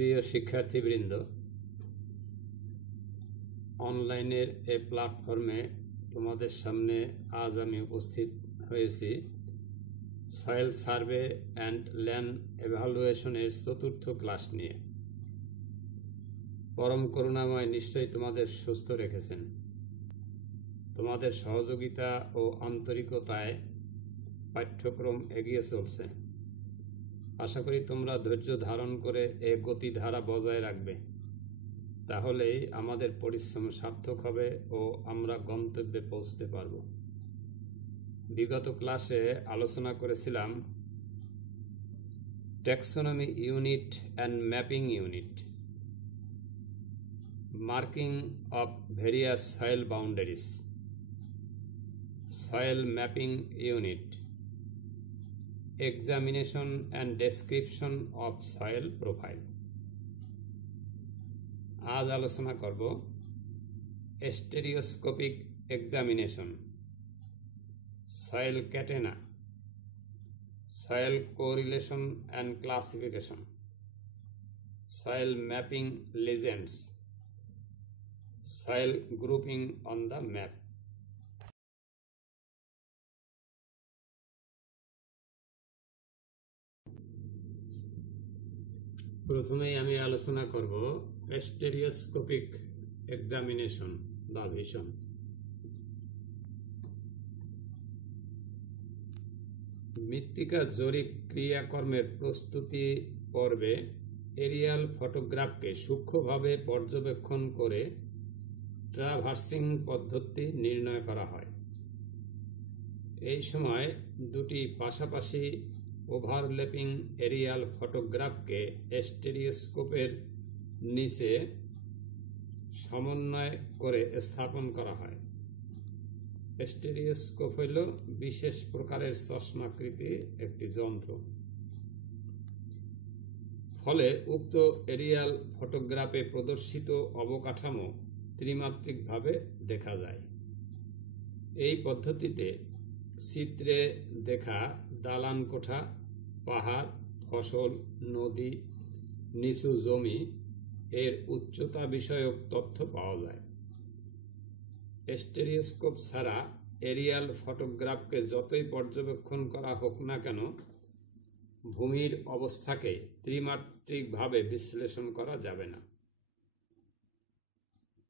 প্রিয় শিক্ষার্থীবৃন্দ, অনলাইনের এই প্ল্যাটফর্মে তোমাদের সামনে আজ আমি উপস্থিত হয়েছি সয়েল সার্ভে অ্যান্ড ল্যান্ড এভালুয়েশনের চতুর্থ ক্লাস নিয়ে। পরম করুণাময় নিশ্চয়ই তোমাদের সুস্থ রেখেছেন। তোমাদের সহযোগিতা ও আন্তরিকতায় পাঠ্যক্রম এগিয়ে চলছে। আশা করি তোমরা ধৈর্য ধারণ করে এ গতিধারা বজায় রাখবে, তাহলেই আমাদের পরিশ্রম সার্থক হবে ও আমরা গন্তব্যে পৌঁছতে পারব। বিগত ক্লাসে আলোচনা করেছিলাম taxonomy unit and mapping unit, marking of various soil boundaries, soil mapping unit, examination and description of soil profile। আজ আলোচনা করব stereoscopic examination, soil catena, soil correlation and classification, soil mapping legends, soil grouping on the map. প্রথমেই আমি আলোচনা করব stereoscopic examination বা vision. মৃত্তিকা জরিপ ক্রিয়াকর্মের প্রস্তুতি পর্বে এরিয়াল ফটোগ্রাফকে সূক্ষ্মভাবে পর্যবেক্ষণ করে ট্রাভার্সিং পদ্ধতি নির্ণয় করা হয়। এই সময় দুটি পাশাপাশি ওভারল্যাপিং এরিয়াল ফটোগ্রাফকে স্টেরিওস্কোপের নিচে সমন্বয় করে স্থাপন করা হয়। স্টেরিওস্কোপ হইল বিশেষ প্রকারের চশমাকৃতি একটি যন্ত্র। ফলে উক্ত এরিয়াল ফটোগ্রাফে প্রদর্শিত অবকাঠামো ত্রিমাত্রিকভাবে দেখা যায়। এই পদ্ধতিতে চিত্রে দেখা দালান কোঠা, পাহাড়, ফসল, নদী, নিচু জমি এর উচ্চতা বিষয়ক তথ্য পাওয়া যায়। স্টেরিওস্কোপ ছাড়া এরিয়াল ফটোগ্রাফকে যতই পর্যবেক্ষণ করা হোক না কেন, ভূমির অবস্থাকে ত্রিমাত্রিকভাবে বিশ্লেষণ করা যাবে না।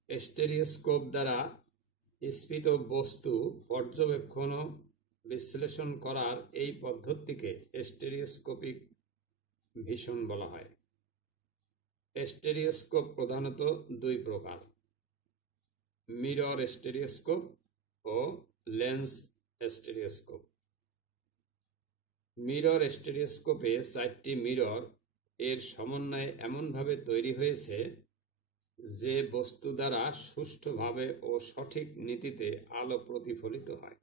স্টেরিওস্কোপ দ্বারা স্ফীত বস্তু পর্যবেক্ষণ ও বিশ্লেষণ করার এই পদ্ধতিকে স্টেরিওস্কোপিক ভিশন বলা হয়। স্টেরিওস্কোপ প্রধানত দুই প্রকার: মিরর স্টেরিওস্কোপ ও লেন্স স্টেরিওস্কোপ। মিরর স্টেরিওস্কোপে 4টি মিরর এর সমন্বয়ে এমনভাবে তৈরি হয়েছে যে বস্তু দ্বারা সুষ্ঠুভাবে ও সঠিক নীতিতে আলো প্রতিফলিত হয়।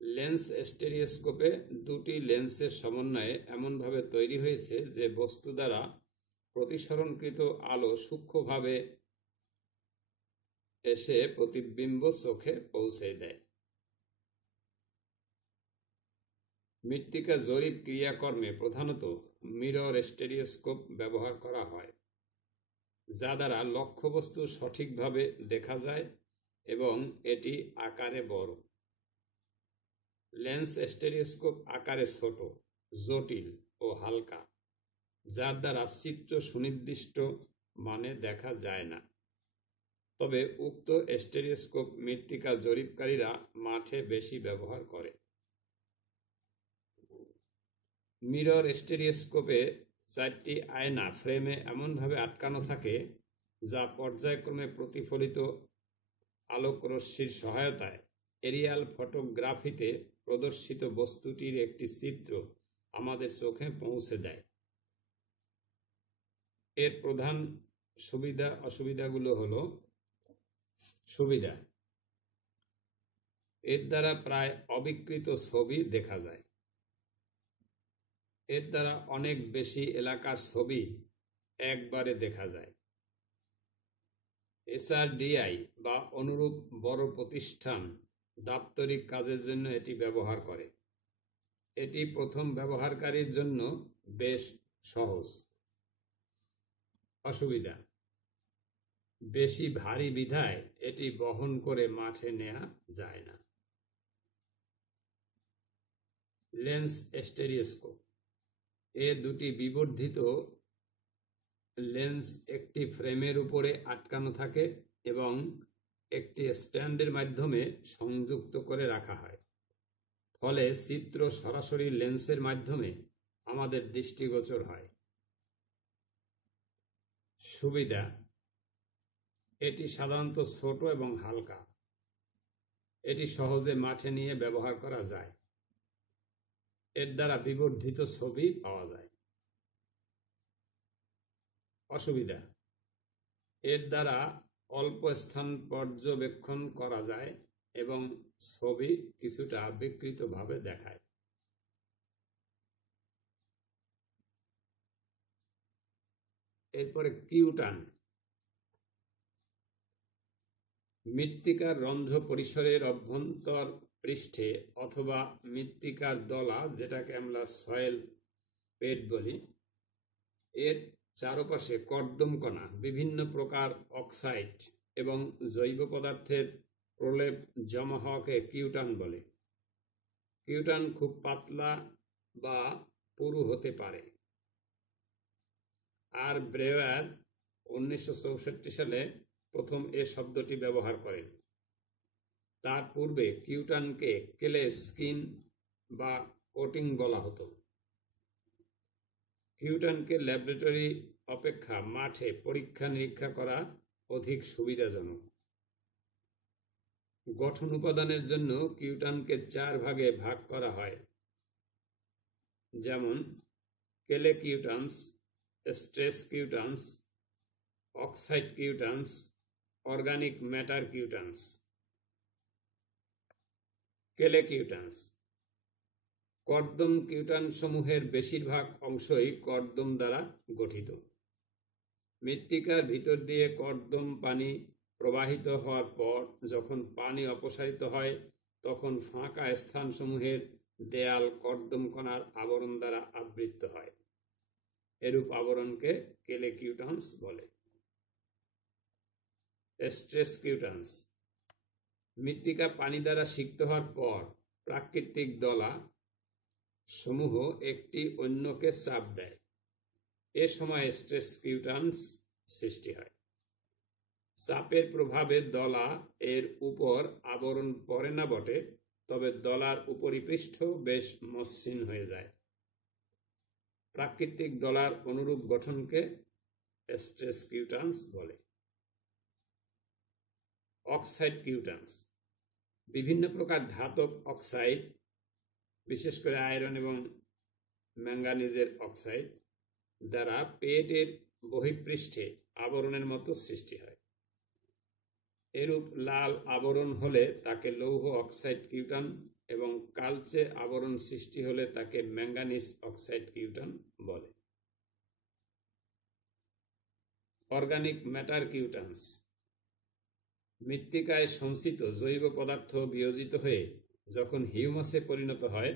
লেন্স স্টেরিওস্কোপে দুটি লেন্সের সমন্বয়ে এমনভাবে তৈরি হয়েছে যে বস্তু দ্বারা প্রতিসরণকৃত আলো সূক্ষ্মভাবে এসে প্রতিবিম্ব চোখে পৌঁছে দেয়। মৃত্তিকা জরিপ ক্রিয়াকর্মে প্রধানত মিরর স্টেরিওস্কোপ ব্যবহার করা হয়, যা দ্বারা লক্ষ্যবস্তু সঠিকভাবে দেখা যায় এবং এটি আকারে বড়। লেন্স স্টেরিওস্কোপ আকারে ছোট, জটিল ও হালকা, যার দ্বারা চিত্র সুনির্দিষ্ট মানে দেখা যায় না। তবে উক্ত স্টেরিওস্কোপ মৃত্তিকা জরিপকারীরা মাঠে বেশি ব্যবহার করে। মিরর স্টেরিওস্কোপে 4টি আয়না ফ্রেমে এমনভাবে আটকানো থাকে যা পর্যায়ক্রমে প্রতিফলিত আলোকরশ্মির সহায়তায় এরিয়াল ফটোগ্রাফিতে প্রদর্শিত বস্তুটির একটি চিত্র আমাদের চোখে পৌঁছে দেয়। এর প্রধান সুবিধা অসুবিধাগুলো হলো: সুবিধা: এর দ্বারা প্রায় অবিকৃত ছবি দেখা যায়। এর দ্বারা অনেক বেশি এলাকার ছবি একবারে দেখা যায়। SRDI বা অনুরূপ বড় প্রতিষ্ঠান দাপ্তরিক কাজের জন্য এটি ব্যবহার করে। এটি প্রথম ব্যবহারকারীর জন্য বেশ সহজ। অসুবিধা: বেশি ভারী বিধায় এটি বহন করে মাঠে নেওয়া যায় না। লেন্স স্টেরিওস্কোপ: এ দুটি বিবর্ধিত লেন্স একটি ফ্রেমের উপরে আটকানো থাকে এবং একটি স্ট্যান্ডের মাধ্যমে সংযুক্ত করে রাখা হয়, ফলে চিত্র সরাসরি লেন্সের মাধ্যমে আমাদের দৃষ্টিগোচর হয়। সুবিধা: এটি সাধারণত ছোট এবং হালকা। এটি সহজে মাঠে নিয়ে ব্যবহার করা যায়। এর দ্বারা বিবর্ধিত ছবি পাওয়া যায়। অসুবিধা: এর দ্বারা অল্প স্থান পর্যবেক্ষণ করা যায় এবং ছবি কিছুটা বিকৃতভাবে দেখায়। এরপরে কিউটান: মৃত্তিকার রন্ধ্র পরিসরের অভ্যন্তর পৃষ্ঠে অথবা মৃত্তিকার দলা, যেটাকে আমরা সয়েল পেড বলি, এর চারপাশে কর্দম কণা, বিভিন্ন প্রকার অক্সাইড এবং জৈব পদার্থের প্রলেপ জমা হওয়াকে কিউটান বলে। কিউটান খুব পাতলা বা পুরু হতে পারে। আর ব্রেওয়ার 1964 সালে প্রথম এ শব্দটি ব্যবহার করেন। তার পূর্বে কিউটানকে কেলে স্কিন বা কোটিং বলা হতো। কিউটানকে ল্যাবরেটরি অপেক্ষা মাঠে পরীক্ষা নিরীক্ষা করা অধিক সুবিধাজনক। গঠন উপাদানের জন্য কিউটানকে 4 ভাগে ভাগ করা হয়, যেমন কেলে কিউটানস, স্ট্রেস কিউটানস, অক্সাইড কিউটানস, অর্গানিক ম্যাটার কিউটানস। কেলে কিউটানস: কর্দম কিউটান সমূহের বেশিরভাগ অংশই কর্দম দ্বারা গঠিত। মৃত্তিকার ভিতর দিয়ে কর্দম পানি প্রবাহিত হওয়ার পর যখন পানি অপসারিত হয়, তখন ফাঁকা স্থানসমূহের দেয়াল কর্দম কণার আবরণ দ্বারা আবৃত হয়। এরূপ আবরণকে কেলে কিউটানস বলে। স্ট্রেস কিউটানস: মৃত্তিকা পানি দ্বারা সিক্ত হওয়ার পর প্রাকৃতিক দলা সমূহ একটি অন্যকে চাপ দেয়। এ সময় স্ট্রেস কিউটানস সৃষ্টি হয়। চাপের প্রভাবে দলা এর উপর আবরণ পড়ে না বটে, তবে দলার উপরিপৃষ্ঠ বেশ মসৃণ হয়ে যায়। প্রাকৃতিক দলার অনুরূপ গঠনকে স্ট্রেস কিউটানস বলে। অক্সাইড কিউটানস: বিভিন্ন প্রকার ধাতব অক্সাইড, বিশেষ করে আয়রন এবং ম্যাঙ্গানিজের অক্সাইড দ্বারা পেটের বহিঃপৃষ্ঠে আবরণের মতো সৃষ্টি হয়। এরূপ লাল আবরণ হলে তাকে লৌহ অক্সাইড কিউটান এবং কালচে আবরণ সৃষ্টি হলে তাকে ম্যাঙ্গানিজ অক্সাইড কিউটান বলে। অর্গানিক ম্যাটার কিউটানস: মৃত্তিকায় সঞ্চিত জৈব পদার্থ বিয়োজিত হয়ে যখন হিউমাসে পরিণত হয়,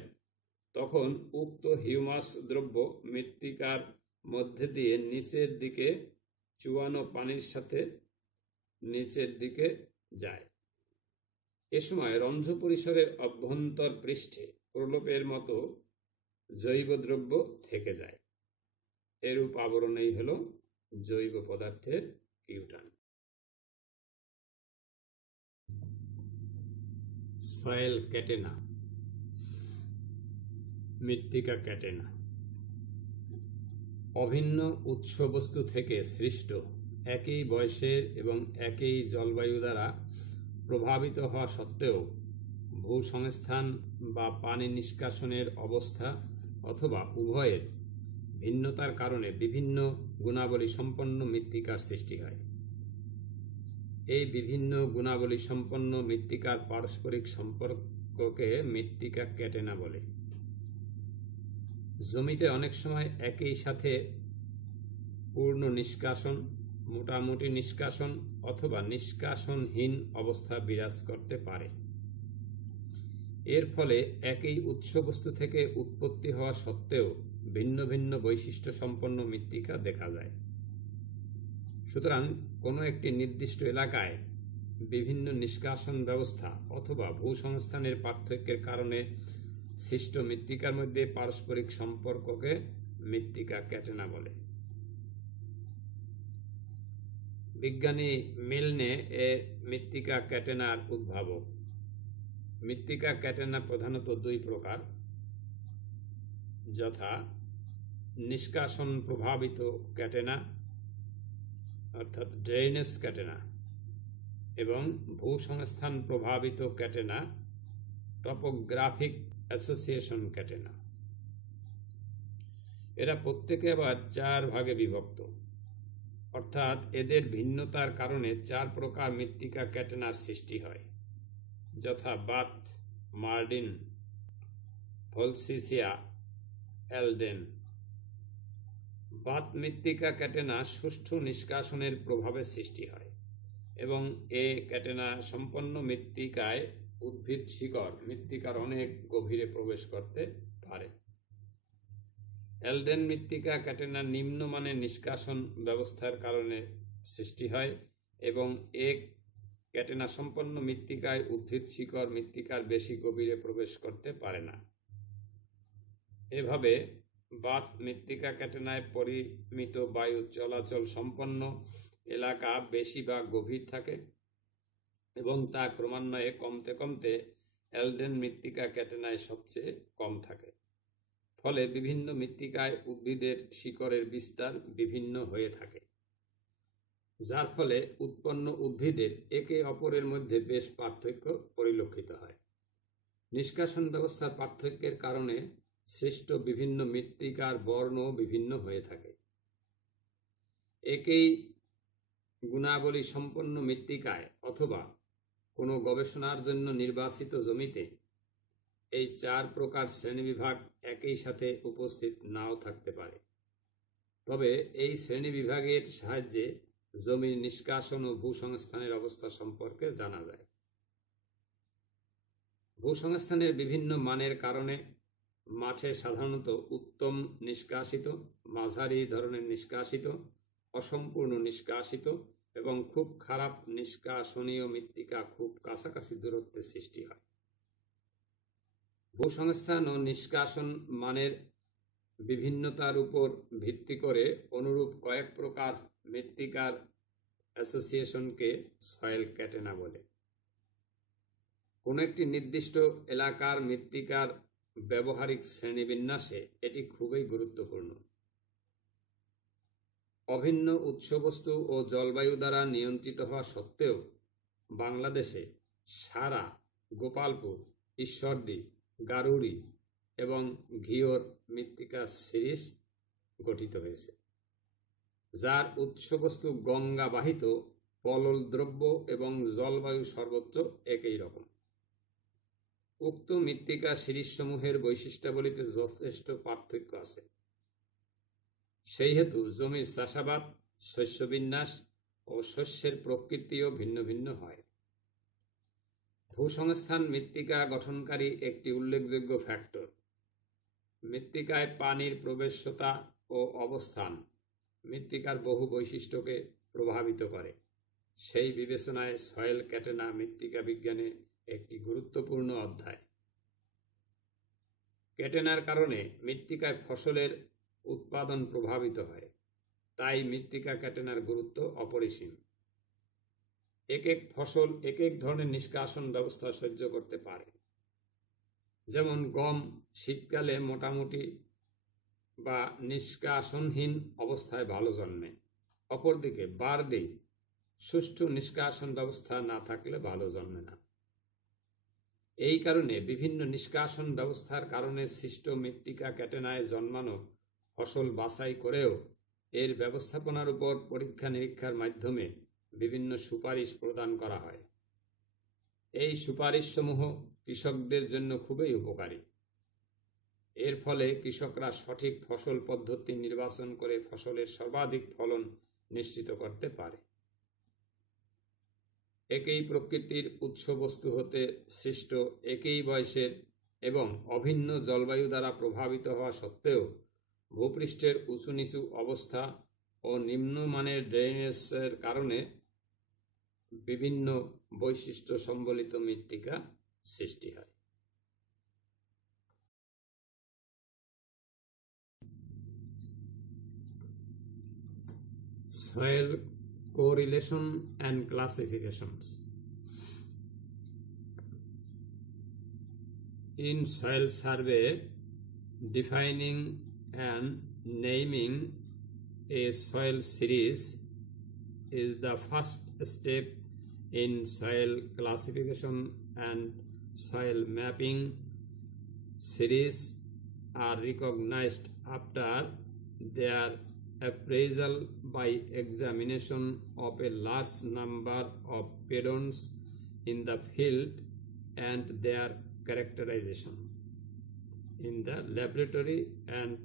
তখন উক্ত হিউমাস দ্রব্য মৃত্তিকার মধ্যে দিয়ে নিচের দিকে চুয়ানো পানির সাথে নিচের দিকে যায়। এ সময় রন্ধ্র পরিসরের অভ্যন্তর পৃষ্ঠে প্রলেপের মতো জৈব দ্রব্য থেকে যায়। এরূপ আবরণই হল জৈব পদার্থের কিউটান। সয়েল ক্যাটেনা, মৃত্তিকা ক্যাটেনা: অভিন্ন উৎসবস্তু থেকে সৃষ্ট, একই বয়সের এবং একই জলবায়ু দ্বারা প্রভাবিত হওয়া সত্ত্বেও ভূসংস্থান বা পানি নিষ্কাশনের অবস্থা অথবা উভয়ের ভিন্নতার কারণে বিভিন্ন গুণাবলী সম্পন্ন মৃত্তিকার সৃষ্টি হয়। এই বিভিন্ন গুণাবলী সম্পন্ন মৃত্তিকার পারস্পরিক সম্পর্ককে মৃত্তিকা ক্যাটেনা বলে। জমিতে অনেক সময় একই সাথে পূর্ণ নিষ্কাশন, মোটামুটি নিষ্কাশন অথবা নিষ্কাশনহীন অবস্থা বিরাজ করতে পারে। এর ফলে একই উৎসবস্তু থেকে উৎপত্তি হওয়া সত্ত্বেও ভিন্ন ভিন্ন বৈশিষ্ট্য সম্পন্ন মৃত্তিকা দেখা যায়। সুতরাং কোনো একটি নির্দিষ্ট এলাকায় বিভিন্ন নিষ্কাশন ব্যবস্থা অথবা ভূসংস্থানের পার্থক্যের কারণে সৃষ্ট মৃত্তিকার মধ্যে পারস্পরিক সম্পর্ককে মৃত্তিকা ক্যাটেনা বলে। বিজ্ঞানী মিলনে এ মৃত্তিকা ক্যাটেনার উদ্ভাবক। মৃত্তিকা ক্যাটেনা প্রধানত দুই প্রকার, যথা নিষ্কাশন প্রভাবিত ক্যাটেনা অর্থাৎ ড্রেনেজ ক্যাটেনা এবং ভূসংস্থান প্রভাবিত ক্যাটেনা টপোগ্রাফিক অ্যাসোসিয়েশন ক্যাটেনা। এরা প্রত্যেকে আবার চার ভাগে বিভক্ত, অর্থাৎ এদের ভিন্নতার কারণে চার প্রকার মৃত্তিকা ক্যাটেনার সৃষ্টি হয়, যথা বাত, মার্ডিন, ভলসিসিয়া, এলডেন। বাত মৃত্তিকা ক্যাটেনা সুষ্ঠু নিষ্কাশনের প্রভাবে সৃষ্টি হয় এবং এ ক্যাটেনা সম্পন্ন মৃত্তিকায় উদ্ভিদ শিকড় মৃত্তিকার অনেক গভীরে প্রবেশ করতে পারে। এলডেন মৃত্তিকা ক্যাটেনা নিম্নমানের নিষ্কাশন ব্যবস্থার কারণে সৃষ্টি হয় এবং এ ক্যাটেনা সম্পন্ন মৃত্তিকায় উদ্ভিদ শিকড় মৃত্তিকার বেশি গভীরে প্রবেশ করতে পারে না। এভাবে বাত মৃত্তিকা ক্যাটেনায় পরিমিত বায়ু চলাচল সম্পন্ন এলাকা বেশি বা গভীর থাকে এবং তা ক্রমান্বয়ে কমতে কমতে এলডেন মৃত্তিকা ক্যাটেনায় সবচেয়ে কম থাকে। ফলে বিভিন্ন মৃত্তিকায় উদ্ভিদের শিকড়ের বিস্তার বিভিন্ন হয়ে থাকে, যার ফলে উৎপন্ন উদ্ভিদের একে অপরের মধ্যে বেশ পার্থক্য পরিলক্ষিত হয়। নিষ্কাশন ব্যবস্থার পার্থক্যের কারণে সৃষ্ট বিভিন্ন মৃত্তিকার বর্ণ বিভিন্ন হয়ে থাকে। একই গুণাবলী সম্পন্ন মৃত্তিকায় অথবা কোনো গবেষণার জন্য নির্বাচিত জমিতে এই চার প্রকার শ্রেণীবিভাগ একই সাথে উপস্থিত নাও থাকতে পারে। তবে এই শ্রেণীবিভাগের সাহায্যে জমির নিষ্কাশন ও ভূসংস্থানের অবস্থা সম্পর্কে জানা যায়। ভূসংস্থানের বিভিন্ন মানের কারণে মাঠে সাধারণত উত্তম নিষ্কাশিত, মাঝারি ধরনের নিষ্কাশিত, অসম্পূর্ণ নিষ্কাশিত এবং খুব খারাপ নিষ্কাশনীয় মৃত্তিকা খুব কাছাকাছি দূরত্বে সৃষ্টি হয়। ভূসংস্থান ও নিষ্কাশন মানের বিভিন্নতার উপর ভিত্তি করে অনুরূপ কয়েক প্রকার মৃত্তিকার অ্যাসোসিয়েশনকে সয়েল ক্যাটেনা বলে। কোনো একটি নির্দিষ্ট এলাকার মৃত্তিকার ব্যবহারিক শ্রেণীবিন্যাসে এটি খুবই গুরুত্বপূর্ণ। অভিন্ন উৎসবস্তু ও জলবায়ু দ্বারা নিয়ন্ত্রিত হওয়া সত্ত্বেও বাংলাদেশে সারা, গোপালপুর, ঈশ্বরদী, গারুড়ি এবং ঘিওর মৃত্তিকা সিরিজ গঠিত হয়েছে, যার উৎসবস্তু গঙ্গা বাহিত পলল দ্রব্য এবং জলবায়ু সর্বোচ্চ একই রকম। উক্ত মৃত্তিকা সিরিজসমূহের বৈশিষ্ট্যাবলীতে যথেষ্ট পার্থক্য আছে। সেই হেতু জমির চাষাবাদ, শস্যবিন্যাস ও শস্যের প্রকৃতিও ভিন্ন ভিন্ন হয়। ভূসংস্থান মৃত্তিকা গঠনকারী একটি উল্লেখযোগ্য ফ্যাক্টর। মৃত্তিকায় পানির প্রবেশতা ও অবস্থান মৃত্তিকার বহু বৈশিষ্ট্যকে প্রভাবিত করে। সেই বিবেচনায় সয়েল ক্যাটেনা মৃত্তিকা বিজ্ঞানে একটি গুরুত্বপূর্ণ অধ্যায়। ক্যাটেনার কারণে মৃত্তিকায় ফসলের উৎপাদন প্রভাবিত হয়, তাই মৃত্তিকা ক্যাটেনার গুরুত্ব অপরিসীম। এক এক ফসল এক এক ধরনের নিষ্কাশন ব্যবস্থা সহ্য করতে পারে। যেমন গম শীতকালে মোটামুটি বা নিষ্কাশনহীন অবস্থায় ভালো জন্মে, অপরদিকে বার্লি সুষ্ঠু নিষ্কাশন ব্যবস্থা না থাকলে ভালো জন্মে না। এই কারণে বিভিন্ন নিষ্কাশন ব্যবস্থার কারণে সৃষ্ট মৃত্তিকা ক্যাটেনায় জন্মানো ফসল বাছাই করেও এর ব্যবস্থাপনার উপর পরীক্ষা নিরীক্ষার মাধ্যমে বিভিন্ন সুপারিশ প্রদান করা হয়। এই সুপারিশসমূহ কৃষকদের জন্য খুবই উপকারী। এর ফলে কৃষকরা সঠিক ফসল পদ্ধতি নির্বাচন করে ফসলের সর্বাধিক ফলন নিশ্চিত করতে পারে। একই প্রকৃতির উৎসবস্তু হতে সৃষ্ট একই বয়সের এবং অভিন্ন জলবায়ু দ্বারা প্রভাবিত হওয়া সত্ত্বেও ভূপৃষ্ঠের উঁচু নিচু অবস্থা ও নিম্নমানের ড্রেনেজের কারণে বিভিন্ন বৈশিষ্ট্য সম্বলিত মৃত্তিকা সৃষ্টি হয়। Soil correlation and classifications. In soil survey, defining and naming a soil series is the first step in soil classification, and soil mapping series are recognized after their appraisal by examination of a large number of pedons in the field and their characterization in the laboratory and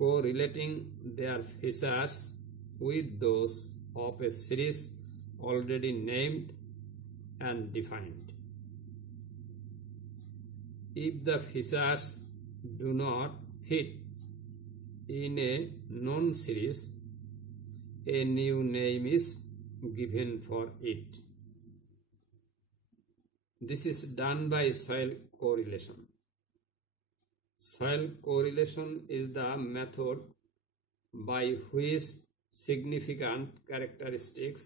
correlating their features with those of a series already named and defined. If the features do not fit in a known series, a new name is given for it. This is done by soil correlation. Soil correlation is the method by which significant characteristics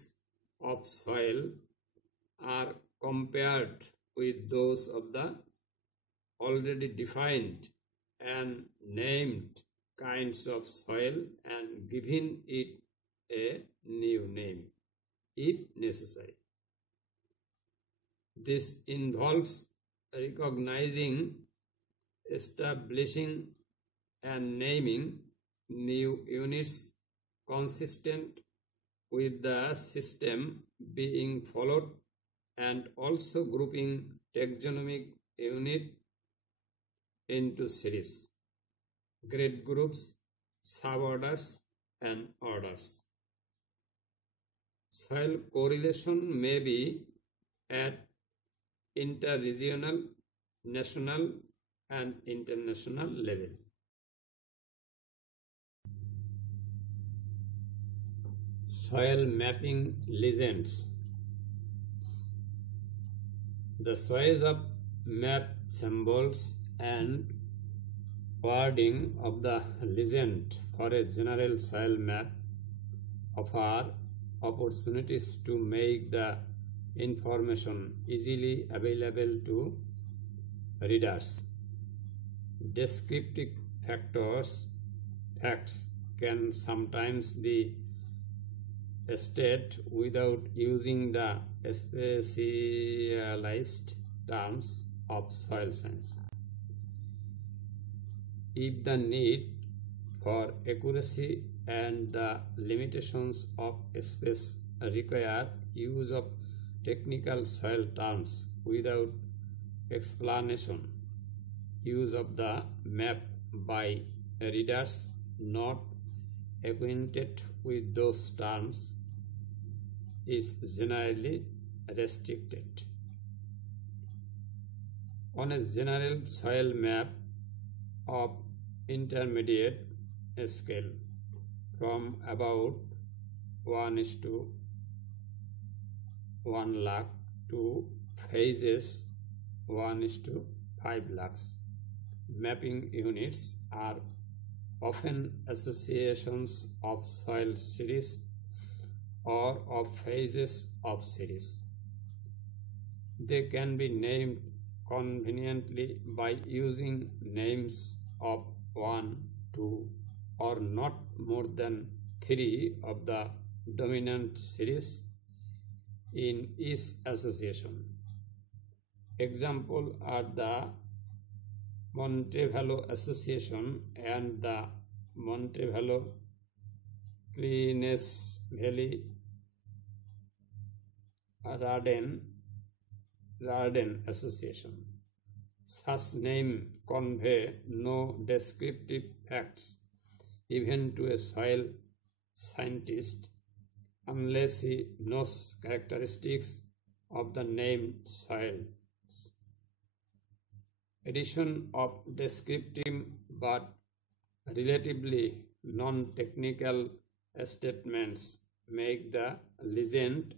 of soil are compared with those of the already defined and named kinds of soil and giving it a new name if necessary. This involves recognizing, establishing, and naming new units consistent with the system being followed, and also grouping taxonomic unit into series, grade groups, suborders, and orders. Soil correlation may be at interregional, national, and international level. Soil mapping legends. The choice of map symbols and wording of the legend for a general soil map offer opportunities to make the information easily available to readers. Descriptive facts can sometimes be stated without using the specialized terms of soil science. If the need for accuracy and the limitations of space require use of technical soil terms without explanation, use of the map by readers not acquainted with those terms is generally restricted. On a general soil map of intermediate scale from about 1:1 lakh to phases 1:5 lakhs. Mapping units are often associations of soil series or of phases of series. They can be named conveniently by using names of 1, 2, or not more than 3 of the dominant series in each association. Examples are the Montevallo Association and the Montevallo Crines Valley Radin Association. Such names convey no descriptive facts even to a soil scientist unless he knows characteristics of the named soil. Addition of descriptive but relatively non-technical statements make the legend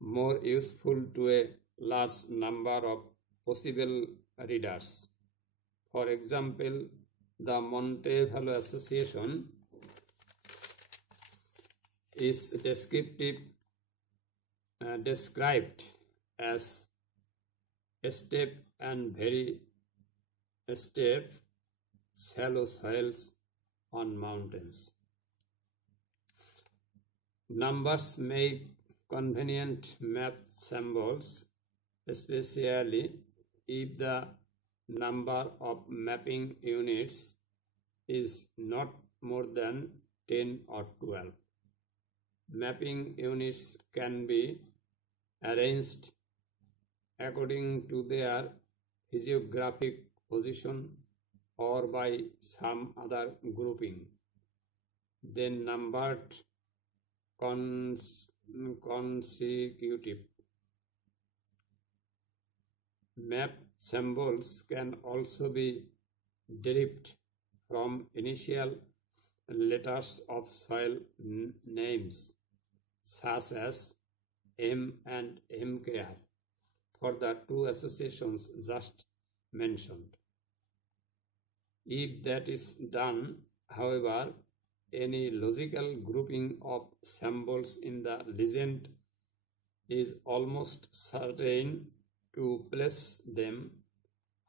more useful to a large number of possible readers. For example, the Montevallo Association is described as steep and very steep, shallow soils on mountains. Numbers make convenient map symbols, especially if the number of mapping units is not more than 10 or 12. Mapping units can be arranged according to their physiographic position or by some other grouping, then numbered consecutive. Map symbols can also be derived from initial letters of soil names such as M and MKR for the two associations just mentioned. If that is done, however, any logical grouping of symbols in the legend is almost certain to place them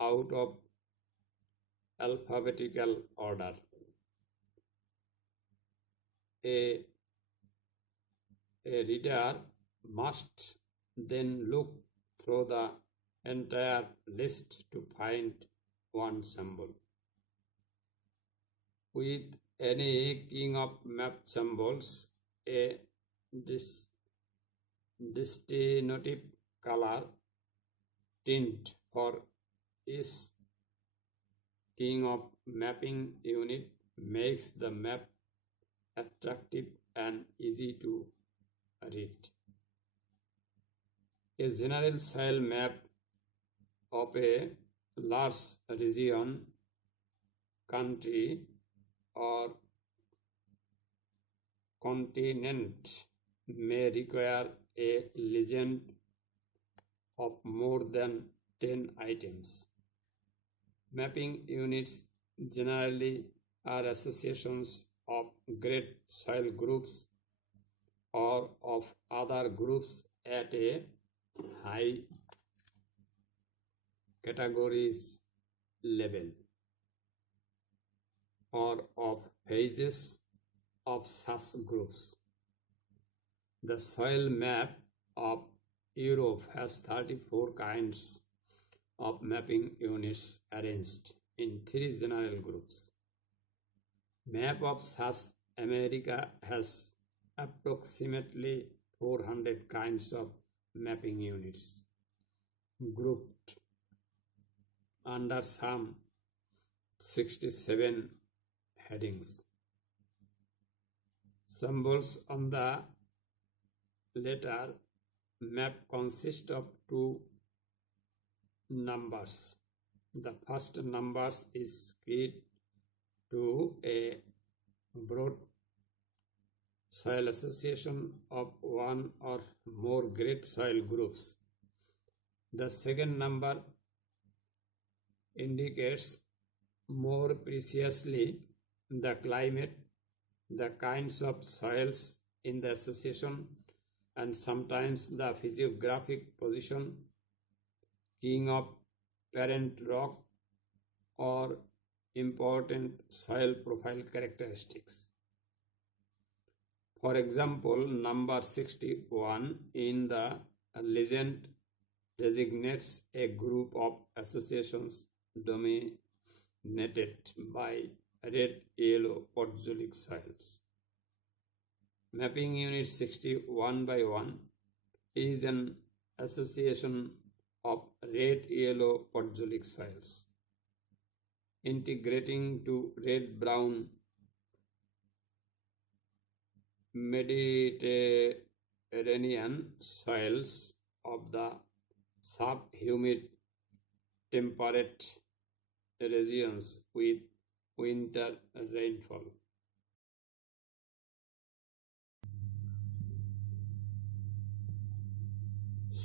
out of alphabetical order. A reader must then look through the entire list to find one symbol. With any king of map symbols, a distinctive color tint for each king of mapping unit makes the map attractive and easy to read. A general soil map of a large region, country, or continent may require a legend of more than 10 items. Mapping units generally are associations of great soil groups or of other groups at a high categories level, or of phases of such groups. The soil map of Europe has 34 kinds of mapping units arranged in 3 general groups. Map of South America has approximately 400 kinds of mapping units grouped under some 67 headings. Symbols on the latter map consist of 2 numbers. The first number is keyed to a broad soil association of one or more great soil groups. The second number indicates more precisely the climate, the kinds of soils in the association, and sometimes the physiographic position, king of parent rock, or important soil profile characteristics. For example, number 61 in the legend designates a group of associations dominated by red-yellow podzolic soils. Mapping unit 61 by 1 is an association of red-yellow podzolic soils integrating to red-brown Mediterranean soils of the subhumid temperate regions with winter rainfall.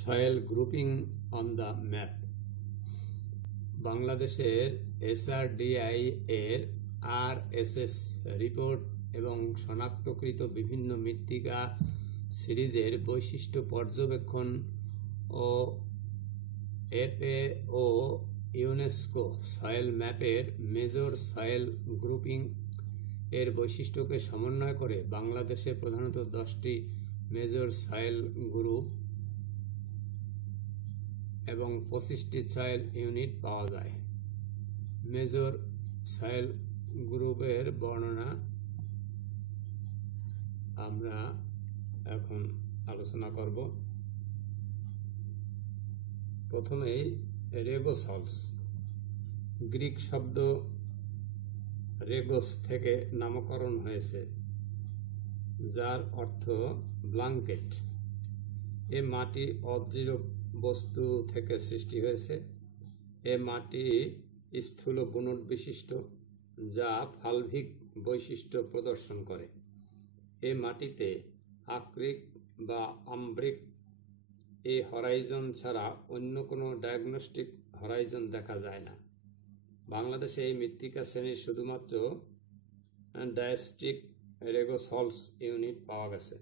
Soil grouping on the map. বাংলাদেশের SRDI এর RSS report এবং শনাক্তকৃত বিভিন্ন মৃত্তিকা সিরিজের বৈশিষ্ট্য পর্যবেক্ষণ ও FAO UNESCO soil ম্যাপের major soil grouping এর বৈশিষ্ট্যকে সমন্বয় করে বাংলাদেশে প্রধানত 10টি মেজর সয়েল গ্রুপ এবং 25টি সয়েল ইউনিট পাওয়া যায়। মেজর সয়েল গ্রুপের বর্ণনা আমরা এখন আলোচনা করব। প্রথমেই রেগোসলস। গ্রিক শব্দ রেগোস থেকে নামকরণ হয়েছে, যার অর্থ ব্ল্যাঙ্কেট। এ মাটি অদৃঢ় বস্তু থেকে সৃষ্টি হয়েছে। এ মাটি স্থূল বুনট বিশিষ্ট, যা ফালভিক বৈশিষ্ট্য প্রদর্শন করে। এ মাটিতে আক্রিক বা আম্ব্রিক এ হরাইজন ছাড়া অন্য কোনো ডায়াগনস্টিক হরাইজন দেখা যায় না। বাংলাদেশে এই মৃত্তিকা শ্রেণীর শুধুমাত্র ডায়াস্টিক রেগোসলস ইউনিট পাওয়া গেছে।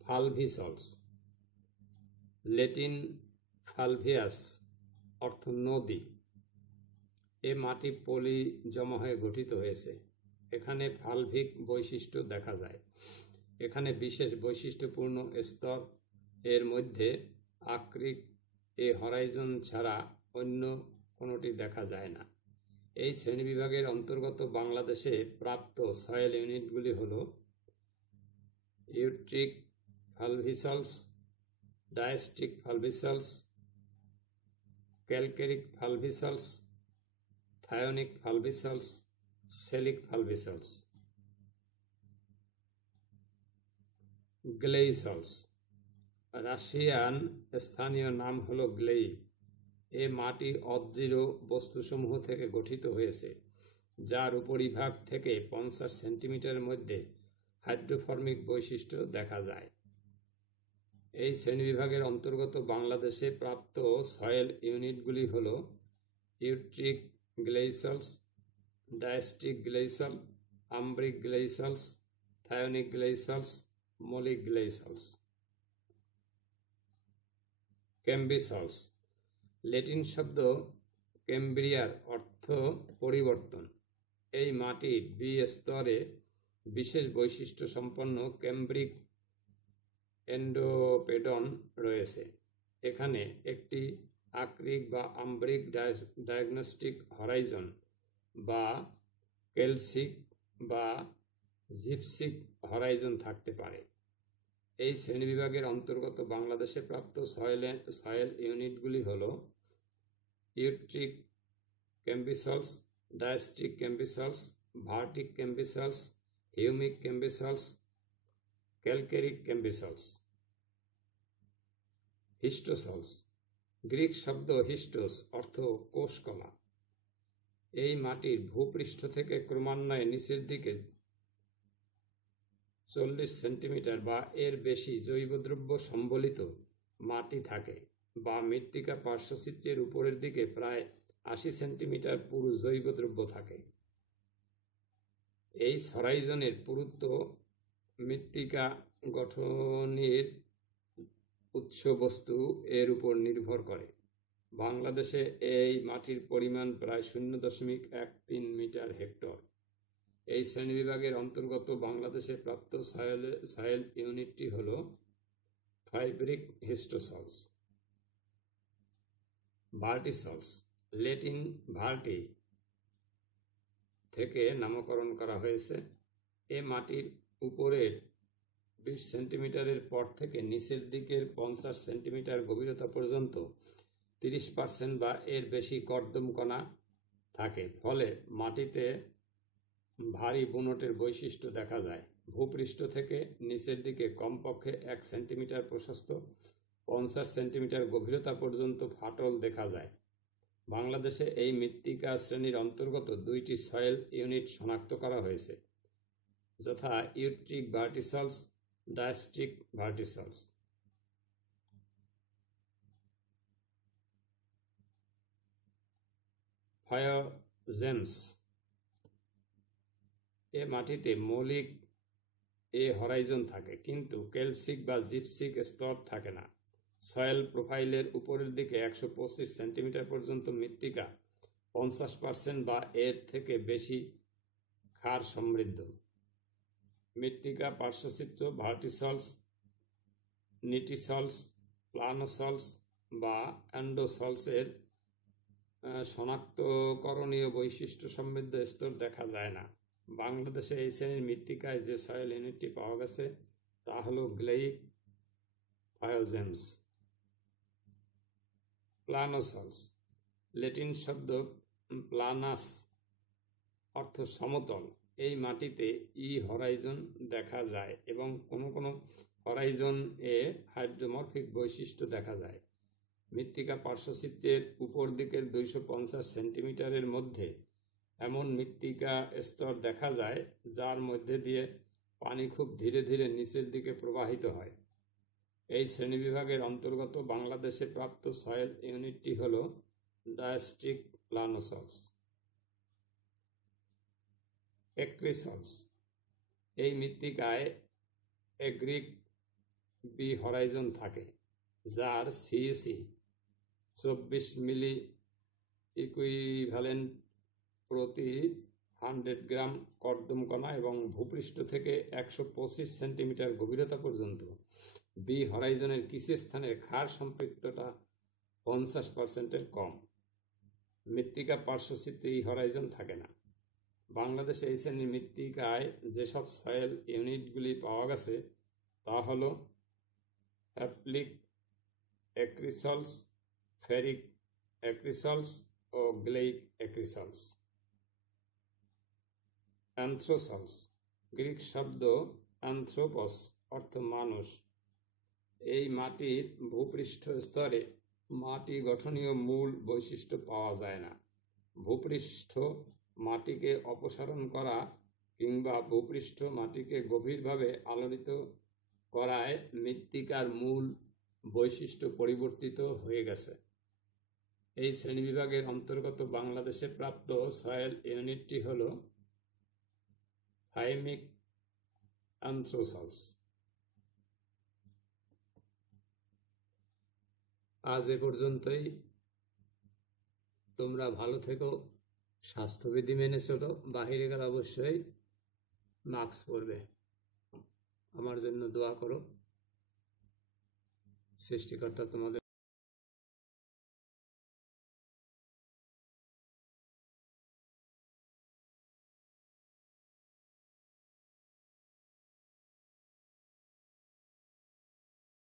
ফালভিসলস, ল্যাটিন ফালভিয়াস অর্থ নদী। এ মাটি পলি জমা হয়ে গঠিত হয়েছে। এখানে ফালভিক বৈশিষ্ট্য দেখা যায়। এখানে বিশেষ বৈশিষ্ট্যপূর্ণ স্তর এর মধ্যে আক্রিক এ হরাইজন ছাড়া অন্য কোনোটি দেখা যায় না। এই শ্রেণীবিভাগের অন্তর্গত বাংলাদেশে প্রাপ্ত সয়েল ইউনিটগুলি হল ইউট্রিক ফালভিসলস, ডায়াস্টিক ফালভিসলস, ক্যালকেরিক ফালভিসলস, থায়োনিক ফালভিসলস, সেলিক ফালভিসলস। গ্লেইসলস, রাশিয়ান স্থানীয় নাম হল গ্লেই। এ মাটি অদৃঢ় বস্তুসমূহ থেকে গঠিত হয়েছে, যার উপরিভাগ থেকে 50 সেন্টিমিটারের মধ্যে হাইড্রোফর্মিক বৈশিষ্ট্য দেখা যায়। এই শ্রেণীবিভাগের অন্তর্গত বাংলাদেশে প্রাপ্ত সয়েল ইউনিটগুলি হল ইউট্রিক গ্লেইসলস, ডায়াস্টিক গ্লেইসল, আম্ব্রিক গ্লেইসলস, থায়োনিক গ্লেইসলস, মলিক গ্লেইসলস। ক্যাম্বিসলস, ল্যাটিন শব্দ ক্যাম্ব্রিয়ার অর্থ পরিবর্তন। এই মাটির স্তরে বিশেষ বৈশিষ্ট্য সম্পন্ন ক্যাম্ব্রিক এন্ডোপেডন রয়েছে। এখানে একটি আক্রিক বা আম্ব্রিক ডায়াগনস্টিক হরাইজন বা ক্যালসিক বা জিপসিক হরাইজন থাকতে পারে। এই শ্রেণীবিভাগের অন্তর্গত বাংলাদেশে প্রাপ্ত সয়েল ইউনিটগুলি হল ইউট্রিক ক্যাম্বিসলস, ডায়াস্টিক ক্যাম্বিসলস, ভার্টিক ক্যাম্বিসলস, হিউমিক ক্যাম্বিসলস, ক্যালকেরিক ক্যাম্বিসলস। হিস্টোসলস, গ্রিক শব্দ হিস্টোস অর্থ কোষকলা। এই মাটির ভূপৃষ্ঠ থেকে ক্রমান্বয়ে নিচের দিকে 40 সেন্টিমিটার বা এর বেশি জৈবদ্রব্য সম্বলিত মাটি থাকে, বা মৃত্তিকা পার্শ্বচিত্রের উপরের দিকে প্রায় 80 সেন্টিমিটার পুরু জৈবদ্রব্য থাকে। এই হরাইজনের পুরুত্ব মৃত্তিকা গঠনের উৎসবস্তু এর উপর নির্ভর করে। বাংলাদেশে এই মাটির পরিমাণ প্রায় 0.13 মিটার হেক্টর। এই শ্রেণীবিভাগের অন্তর্গত বাংলাদেশে প্রাপ্ত সয়েল ইউনিটটি হল ফাইব্রিক হিস্টোসলস। ভার্টিসলস, ল্যাটিন ভার্টি থেকে নামকরণ করা হয়েছে। এ মাটির উপরের 20 সেন্টিমিটারের পর থেকে নিচের দিকের 50 সেন্টিমিটার গভীরতা পর্যন্ত 30% বা এর বেশি কর্দম কণা থাকে, ফলে মাটিতে ভারী বুনটের বৈশিষ্ট্য দেখা যায়। ভূপৃষ্ঠ থেকে নিচের দিকে কমপক্ষে 1 সেন্টিমিটার প্রশস্ত, 50 সেন্টিমিটার গভীরতা পর্যন্ত ফাটল দেখা যায়। বাংলাদেশে এই মৃত্তিকা শ্রেণীর অন্তর্গত 2টি সয়েল ইউনিট শনাক্ত করা হয়েছে, যথা ইউট্রিক ভার্টিসলস ডায়াস্ট্রিক ভার্টিসলস। ফায়োজেমস। এ মাটিতে মৌলিক হরাইজন থাকে, কিন্তু ক্যালসিক বা জিপসিক স্তর থাকে না। সয়েল প্রোফাইলের উপরের দিকে 125 সেন্টিমিটার পর্যন্ত মৃত্তিকা 50% বা এর থেকে বেশি ক্ষার সমৃদ্ধ। মৃত্তিকা পার্শ্বচিত্র ভার্টিসলস, নিটিসলস, প্লানোসলস বা অ্যান্ডোসলসের শনাক্তকরণীয় বৈশিষ্ট্য সমৃদ্ধ স্তর দেখা যায় না। বাংলাদেশে এই শ্রেণীর মৃত্তিকায় যে সয়েল ইউনিটটি পাওয়া গেছে তা হল গ্লেইক ফায়োজেমস। প্লানোসলস। ল্যাটিন শব্দ প্লানাস অর্থ সমতল। এই মাটিতে হরাইজন দেখা যায় এবং কোনো কোনো হরাইজন এ হাইড্রোমরফিক বৈশিষ্ট্য দেখা যায়। মৃত্তিকা পার্শ্বচিত্রের উপর দিকের 250 সেন্টিমিটারের মধ্যে এমন মৃত্তিকা স্তর দেখা যায় যার মধ্যে দিয়ে পানি খুব ধীরে ধীরে নিচের দিকে প্রবাহিত হয়। এই শ্রেণীবিভাগের অন্তর্গত বাংলাদেশে প্রাপ্ত সয়েল ইউনিটটি হল ডায়াস্ট্রিক প্লানোসলস। এক্রিসলস। এই মৃত্তিকায় এগ্রিক বি হরাইজন থাকে, যার সিএসি 24 মিলি ইকুইভ্যালেন্ট প্রতি 100 গ্রাম কর্দমকণা এবং ভূপৃষ্ঠ থেকে 125 সেন্টিমিটার গভীরতা পর্যন্ত বি হরাইজনের কিছু স্থানের ক্ষার সম্পৃক্ততা 50%-এর কম। মৃত্তিকার পার্শ্বচিত্রে হরাইজন থাকে না। বাংলাদেশে এই শ্রেণীর মৃত্তিকায় যেসব সয়েল ইউনিটগুলি পাওয়া গেছে তা হল হ্যাপ্লিক এক্রিসলস, ফেরিক এক্রিসলস ও গ্লেইক এক্রিসলস। অ্যানথ্রোসলস। গ্রিক শব্দ অ্যানথ্রোপস অর্থ মানুষ। এই মাটির ভূপৃষ্ঠ স্তরে মাটি গঠনীয় মূল বৈশিষ্ট্য পাওয়া যায় না। ভূপৃষ্ঠ মাটিকে অপসারণ করা কিংবা ভূপৃষ্ঠ মাটিকে গভীরভাবে আলোড়িত করায় মৃত্তিকার মূল বৈশিষ্ট্য পরিবর্তিত হয়ে গেছে। এই শ্রেণীবিভাগের অন্তর্গত বাংলাদেশে প্রাপ্ত সয়েল ইউনিটটি হল হাইমিক অ্যানথ্রোসলস। আজ এ পর্যন্তই। তোমরা ভালো থেকো, স্বাস্থ্যবিধি মেনে চলো, বাহিরে গেলে অবশ্যই মাস্ক পরবে। আমার জন্য দোয়া করো। সৃষ্টিকর্তা তোমাদের